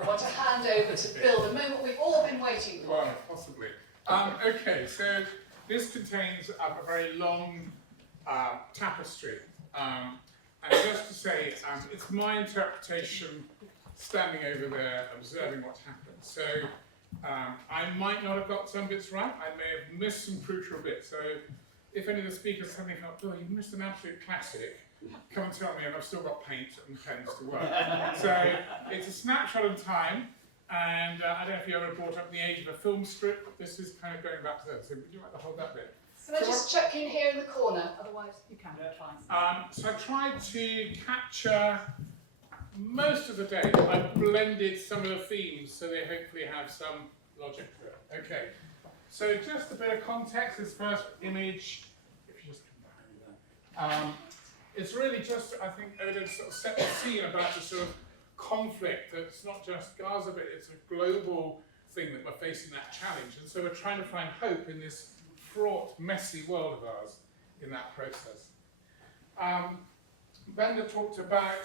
I want to hand over to Bill, the moment we've all been waiting for. Well, possibly. Okay, so this contains a very long tapestry. And just to say, it's my interpretation standing over there, observing what happened. So I might not have got some bits right. I may have missed some crucial bits. So if any of the speakers suddenly felt, oh, you missed an absolute classic, come and tell me, and I've still got paint and pens to work. So it's a snapshot of time, and I don't know if you ever brought up the age of a film strip. This is kind of going back to that. So would you like to hold that bit? Can I just check in here in the corner? Otherwise, you can try. So I tried to capture most of the day. I blended some of the themes so they hopefully have some logic to it. Okay. So just a bit of context. This first image, if you just come behind that. It's really just, I think, Odin sort of set the scene about the sort of conflict that's not just Gaza, but it's a global thing that we're facing that challenge. And so we're trying to find hope in this fraught, messy world of ours in that process. Bender talked about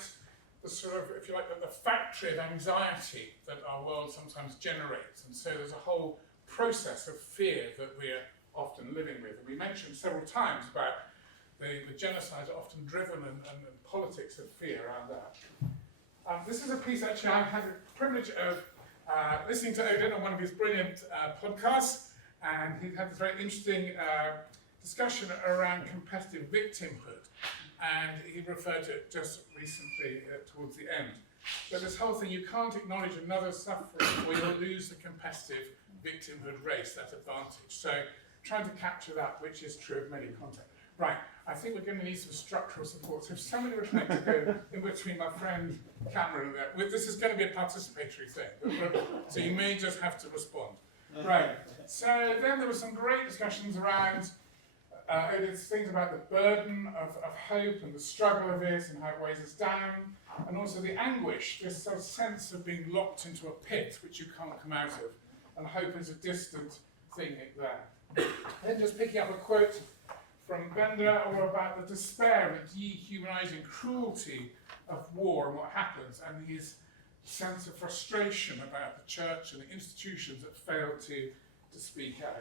the sort of, if you like, the factory of anxiety that our world sometimes generates. And so there's a whole process of fear that we're often living with. And we mentioned several times about the genocides are often driven and politics of fear around that. This is a piece actually I've had the privilege of listening to Odin on one of his brilliant podcasts, and he had this very interesting discussion around competitive victimhood, and he referred to it just recently towards the end. So this whole thing, you can't acknowledge another suffering or you'll lose the competitive victimhood race, that advantage. So trying to capture that, which is true of many contexts. Right, I think we're going to need some structural support. So if somebody would like to go in between my friend Cameron and there, this is going to be a participatory thing. So you may just have to respond. Right, so then there were some great discussions around things about the burden of hope and the struggle of this and how it weighs us down, and also the anguish, this sort of sense of being locked into a pit which you can't come out of, and hope is a distant thing there. Then just picking up a quote from Bender all about the despair and the dehumanizing cruelty of war and what happens, and his sense of frustration about the church and the institutions that fail to speak out.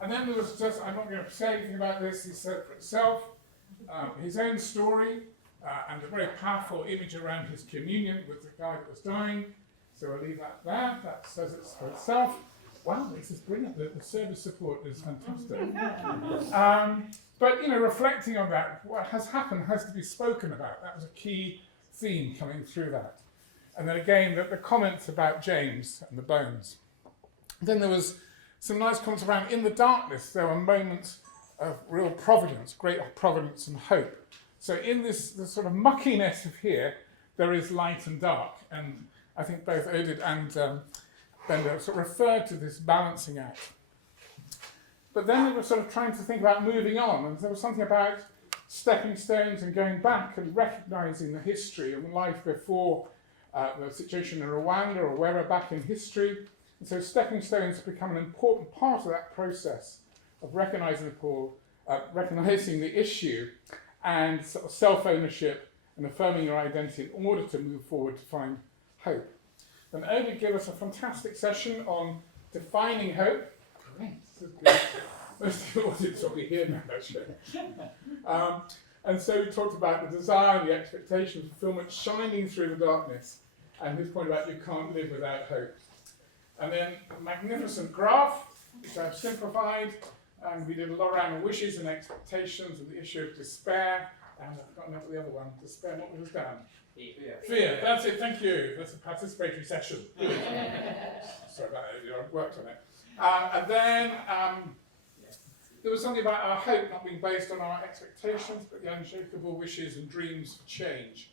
And then there was just, I'm not going to say anything about this, he said it for itself, his own story, and a very powerful image around his communion with the guy that was dying. So I'll leave that there, that says it for itself. Wow, this is brilliant, the service support is fantastic. But, reflecting on that, what has happened has to be spoken about. That was a key theme coming through that. And then again, the comments about James and the bones. Then there was some nice comments around, in the darkness, there were moments of real providence, great providence and hope. So in this sort of muckiness of here, there is light and dark. And I think both Odin and Bender sort of referred to this balancing act. But then they were sort of trying to think about moving on, and there was something about stepping stones and going back and recognising the history and life before the situation in Rwanda or wherever back in history. And so stepping stones become an important part of that process of recognising the issue and sort of self-ownership and affirming your identity in order to move forward to find hope. And Odin gave us a fantastic session on defining hope. Great, this is good. Most of the audience will be here now, actually. And so he talked about the desire and the expectation of fulfillment shining through the darkness, and his point about you can't live without hope. And then a magnificent graph, which I've simplified, and we did a lot around wishes and expectations and the issue of despair, and I've forgotten the other one, despair, what was down? Fear, that's it, thank you. That's a participatory session. Sorry about that, I worked on it. And then there was something about our hope not being based on our expectations, but the unshakable wishes and dreams for change.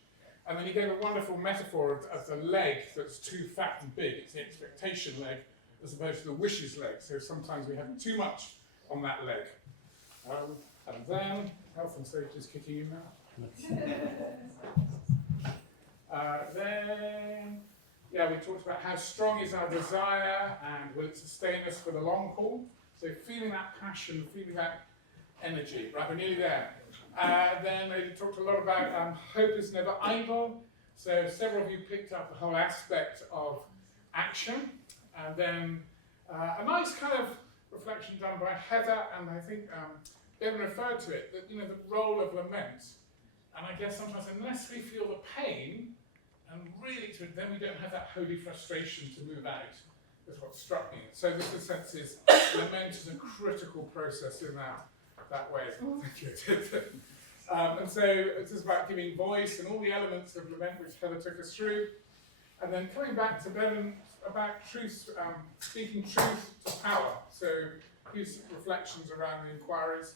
And then he gave a wonderful metaphor of the leg that's too fat and big. It's the expectation leg as opposed to the wishes leg. So sometimes we have too much on that leg. And then, health and safety is kicking in now. We talked about how strong is our desire and will it sustain us for the long haul. So feeling that passion, feeling that energy. Right, we're nearly there. Then they talked a lot about hope is never idle. So several of you picked up the whole aspect of action, and then a nice kind of reflection done by Heather, and I think Evan referred to it, that the role of lament. And I guess sometimes unless we feel the pain, and really then we don't have that holy frustration to move out. That's what struck me. So this, in a sense, is lament is a critical process in that way. Thank you. And so it's just about giving voice and all the elements of lament which Heather took us through. And then coming back to Bevan about truth, speaking truth to power. So his reflections around the inquiries.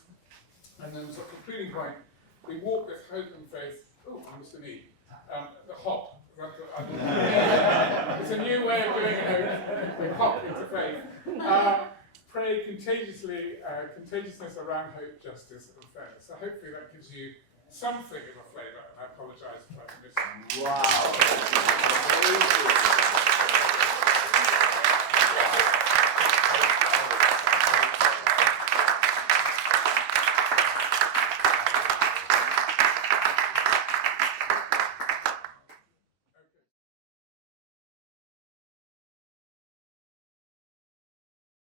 And then as a concluding point, we walk with hope and faith. Oh, I missed an E. The hop. It's a new way of doing it. We hop into faith. Pray contagiousness around hope, justice, and fairness. So hopefully that gives you something of a flavour, and I apologise if I missed it. Wow.